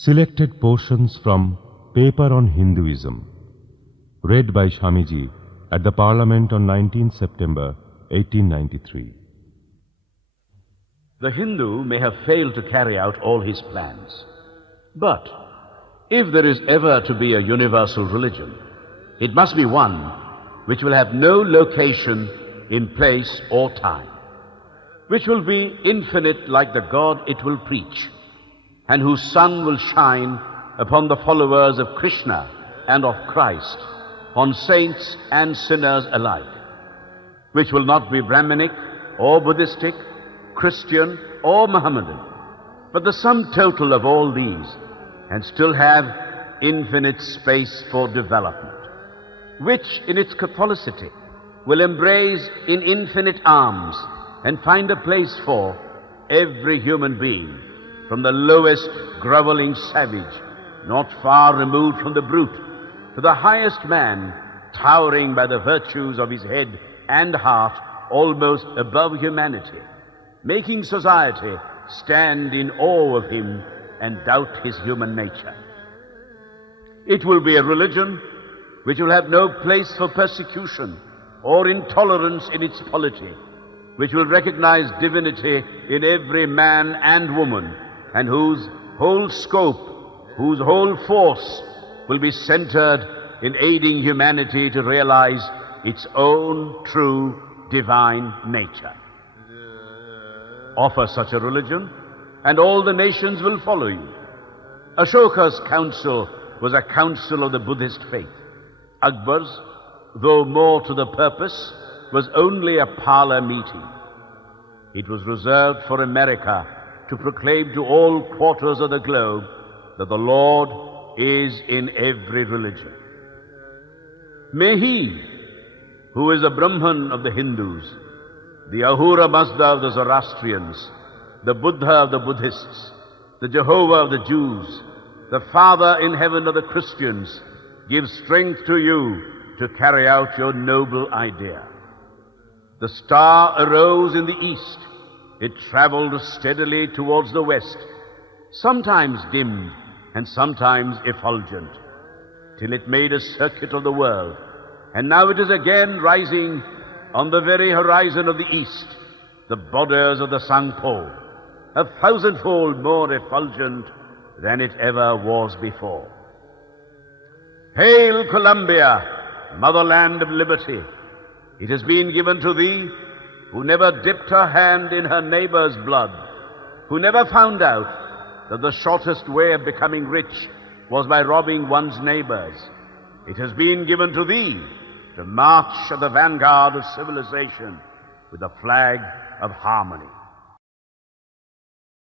Selected portions from Paper on Hinduism, read by Swamiji at the Parliament on 19 September 1893. The Hindu may have failed to carry out all his plans. But if there is ever to be a universal religion, it must be one which will have no location in place or time, which will be infinite like the God it will preach, and whose sun will shine upon the followers of Krishna and of Christ, on saints and sinners alike, which will not be Brahminic or Buddhistic, Christian or Mohammedan, but the sum total of all these, and still have infinite space for development, which in its catholicity will embrace in infinite arms and find a place for every human being, from the lowest grovelling savage, not far removed from the brute, to the highest man, towering by the virtues of his head and heart almost above humanity, making society stand in awe of him and doubt his human nature. It will be a religion which will have no place for persecution or intolerance in its polity, which will recognize divinity in every man and woman, and whose whole scope, whose whole force will be centered in aiding humanity to realize its own true divine nature. Offer such a religion, and all the nations will follow you. Ashoka's council was a council of the Buddhist faith. Akbar's, though more to the purpose, was only a parlor meeting. It was reserved for America to proclaim to all quarters of the globe that the Lord is in every religion. May He, who is the Brahman of the Hindus, the Ahura Mazda of the Zoroastrians, the Buddha of the Buddhists, the Jehovah of the Jews, the Father in heaven of the Christians, give strength to you to carry out your noble idea. The star arose in the east. It traveled steadily towards the west, sometimes dimmed and sometimes effulgent, till it made a circuit of the world, and now it is again rising on the very horizon of the east, the borders of the South Pole, a thousandfold more effulgent than it ever was before. Hail, Columbia, motherland of liberty! It has been given to thee, who never dipped her hand in her neighbor's blood, who never found out that the shortest way of becoming rich was by robbing one's neighbors. It has been given to thee to march at the vanguard of civilization with a flag of harmony.